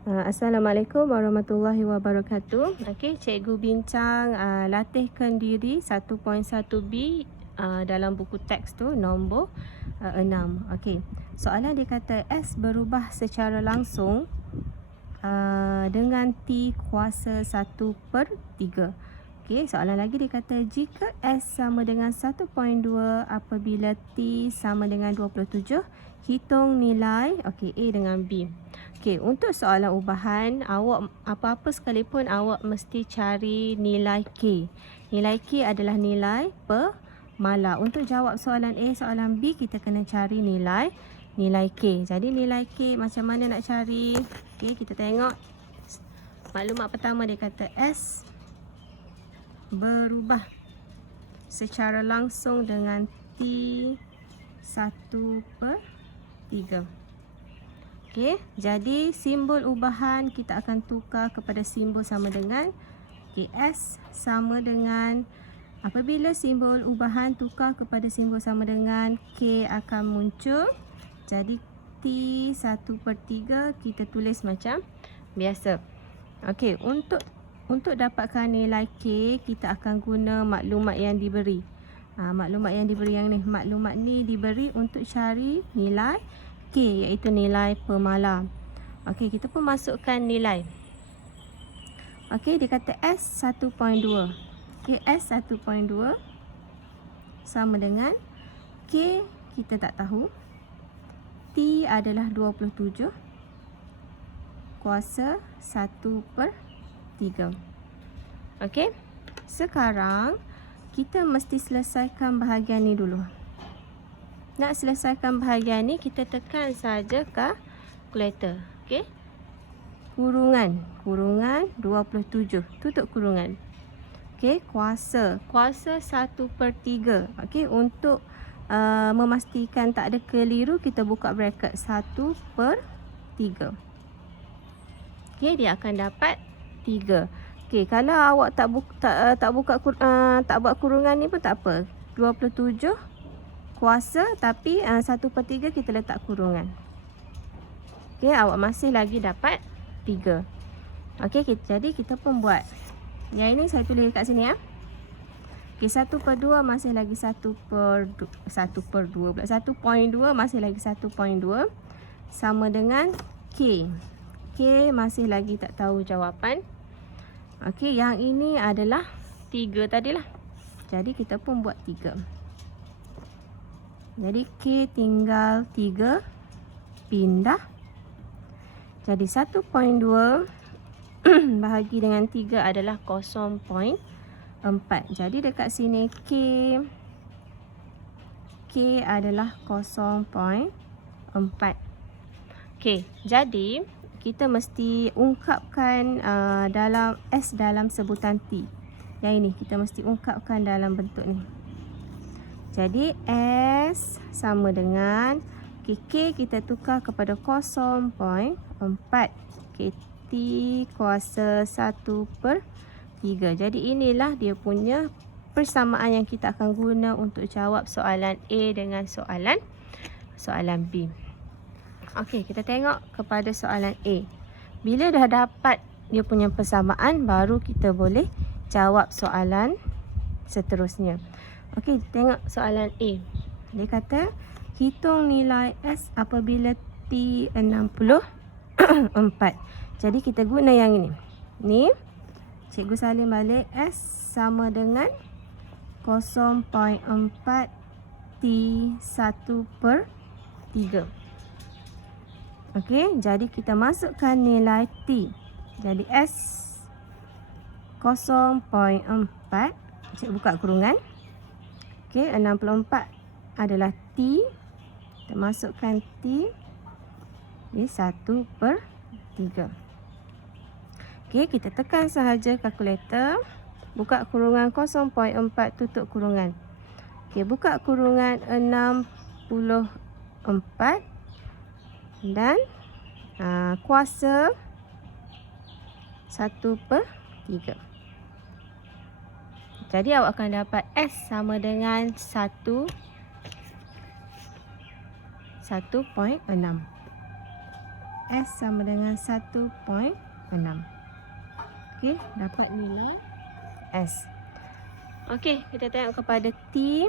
Assalamualaikum warahmatullahi wabarakatuh. Okey, cikgu bincang latihkan diri 1.1B dalam buku teks tu nombor 6. Okey. Soalan dia kata S berubah secara langsung dengan T kuasa 1/3. Okey, soalan lagi dia kata jika S sama dengan 1.2 apabila T sama dengan 27, hitung nilai A dengan B. Okey, untuk soalan ubahan, awak apa-apa sekalipun awak mesti cari nilai K. Nilai K adalah nilai pemala. Untuk jawab soalan A, soalan B, kita kena cari nilai K. Jadi nilai K macam mana nak cari? Okey, kita tengok. Maklumat pertama dia kata S berubah secara langsung dengan T 1/3. Okey, jadi simbol ubahan kita akan tukar kepada simbol sama dengan S sama dengan, apabila simbol ubahan tukar kepada simbol sama dengan K akan muncul. Jadi T 1/3 kita tulis macam biasa. Okey, untuk dapatkan nilai K, kita akan guna maklumat yang diberi. Maklumat yang diberi yang ni, maklumat ni diberi untuk cari nilai K, iaitu nilai pemala. Okey, kita pun masukkan nilai. Okey, dia kata S 1.2. Okey, S 1.2 sama dengan K kita tak tahu. T adalah 27 kuasa 1/3. Okey, sekarang kita mesti selesaikan bahagian ni dulu. Nak selesaikan bahagian ni, kita tekan saja kalkulator. Okey. Kurungan 27. Tutup kurungan. Okey, kuasa 1/3. Okey, untuk memastikan tak ada keliru, kita buka bracket 1/3. Okey, dia akan dapat 3. Okey, kalau awak tak buat kurungan ni pun tak apa. 27 kuasa, tapi 1/3 kita letak kurungan. Okey, awak masih lagi dapat 3. Okey, jadi kita pun buat. Yang ini saya tulis kat sini ya. Okey, 1/2 masih lagi 1/2 masih lagi 1.2 sama dengan K. K masih lagi tak tahu jawapan. Okey, yang ini adalah 3 tadilah. Jadi kita pun buat 3. Jadi K tinggal 3, pindah. Jadi 1.2 bahagi dengan 3 adalah 0.4. Jadi dekat sini K adalah 0.4. Okey, jadi kita mesti ungkapkan dalam S dalam sebutan T. Yang ini kita mesti ungkapkan dalam bentuk ni. Jadi S sama dengan K kita tukar kepada 0.4. T kuasa 1/3. Jadi inilah dia punya persamaan yang kita akan guna untuk jawab soalan A dengan soalan B. Okey, kita tengok kepada soalan A. Bila dah dapat dia punya persamaan, baru kita boleh jawab soalan seterusnya. Okey, tengok soalan A. Dia kata, hitung nilai S apabila T 64. Jadi kita guna yang ini. Ni, cikgu salin balik. S sama dengan 0.4 T 1/3. Okey, jadi kita masukkan nilai T. Jadi S 0.4. Cikgu buka kurungan. Okey, 64 adalah T. Kita masukkan T di 1/3. Okey, kita tekan sahaja kalkulator. Buka kurungan 0.4, tutup kurungan. Okey, buka kurungan 64 dan kuasa 1/3. Jadi awak akan dapat S sama dengan 1.6. S sama dengan 1.6. Okey, dapat nilai S. Okey, kita tengok kepada T.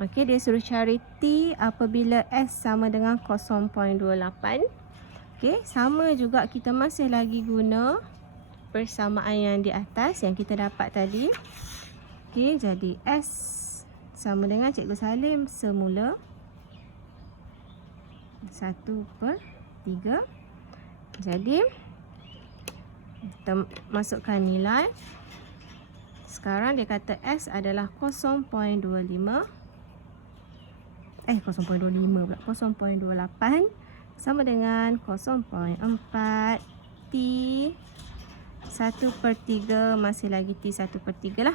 Okey, dia suruh cari T apabila S sama dengan 0.28. Okey, sama juga kita masih lagi guna persamaan yang di atas yang kita dapat tadi. Okey, jadi S sama dengan Cikgu Salim semula 1/3. Jadi kita masukkan nilai. Sekarang dia kata S adalah 0.25. 0.28 sama dengan 0.4 T 1/3, masih lagi T 1/3 lah.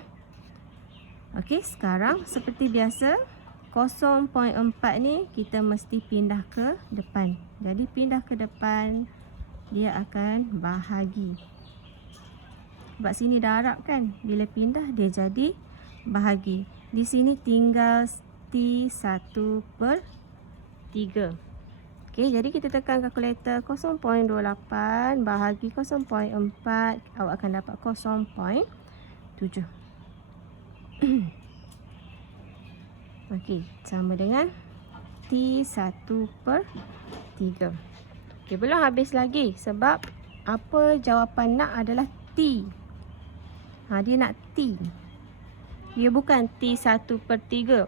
Okey, sekarang seperti biasa 0.4 ni kita mesti pindah ke depan. Jadi pindah ke depan dia akan bahagi. Sebab sini darab kan, bila pindah dia jadi bahagi. Di sini tinggal T 1/3. Okey, jadi kita tekan kalkulator 0.28 bahagi 0.4, awak akan dapat 0.7. Okey, sama dengan T 1/3. Okey, belum habis lagi sebab apa jawapan nak adalah T. Dia nak T. Dia bukan T 1/3.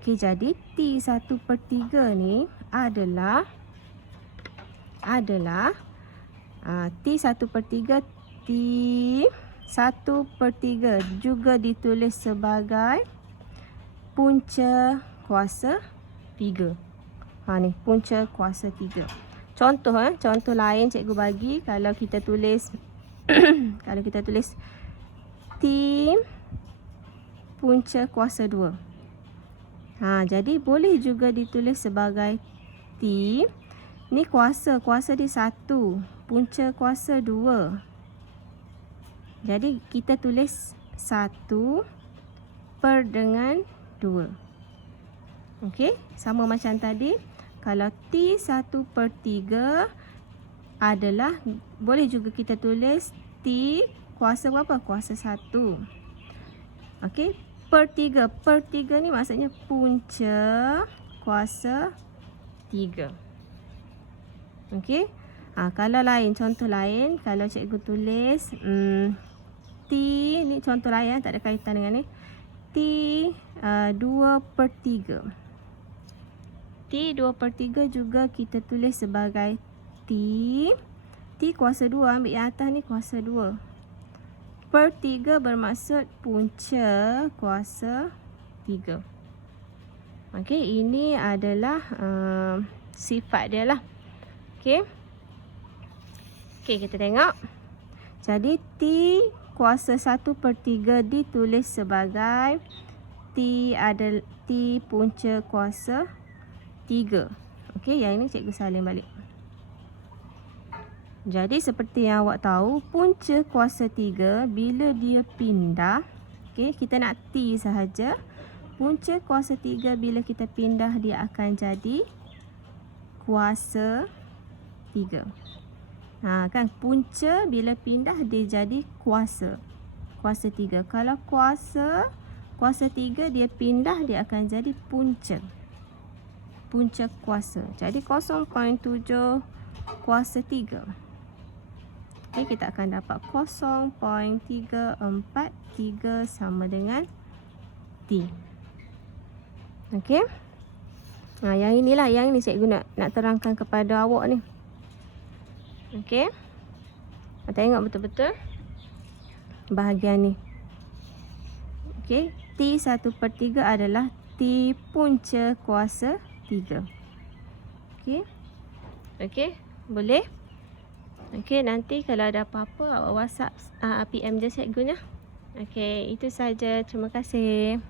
Okey, jadi T 1/3 ni adalah T 1/3, T 1/3 juga ditulis sebagai punca kuasa 3. Ni punca kuasa 3. Contoh lain cikgu bagi kalau kita tulis kalau kita tulis T punca kuasa 2. Jadi boleh juga ditulis sebagai T. Ni kuasa dia 1, punca kuasa 2. Jadi kita tulis 1 per dengan 2. Okey, sama macam tadi. Kalau T 1/3 adalah, boleh juga kita tulis T kuasa berapa? Kuasa 1. Okey, per 3. Per 3 ni maksudnya punca kuasa 3. Okey. Kalau lain, contoh lain, kalau cikgu tulis T, ni contoh lain tak ada kaitan dengan ni. T 2/3. T 2/3 juga kita tulis sebagai T kuasa 2, ambil yang atas ni kuasa 2. Per 3 bermaksud punca kuasa 3. Okey, ini adalah sifat dia lah. Okey. Okey, kita tengok. Jadi T kuasa 1/3 ditulis sebagai T punca kuasa 3. Okey, yang ini cikgu salin balik. Jadi seperti yang awak tahu, punca kuasa 3 bila dia pindah, okey, kita nak T sahaja. Punca kuasa 3 bila kita pindah dia akan jadi kuasa 3. Kan punca bila pindah dia jadi kuasa 3. Kalau kuasa 3 dia pindah dia akan jadi punca kuasa. Jadi 0.7 kuasa 3. Okey, kita akan dapat 0.343 sama dengan T. Okey. Yang inilah, yang ini cikgu nak terangkan kepada awak ni. Okey. Tengok betul-betul bahagian ni. Okey, T 1/3 adalah T punca kuasa 3. Okey. Okey, boleh? Okey, nanti kalau ada apa-apa awak WhatsApp PM je cikgu nya. Okey, itu saja. Terima kasih.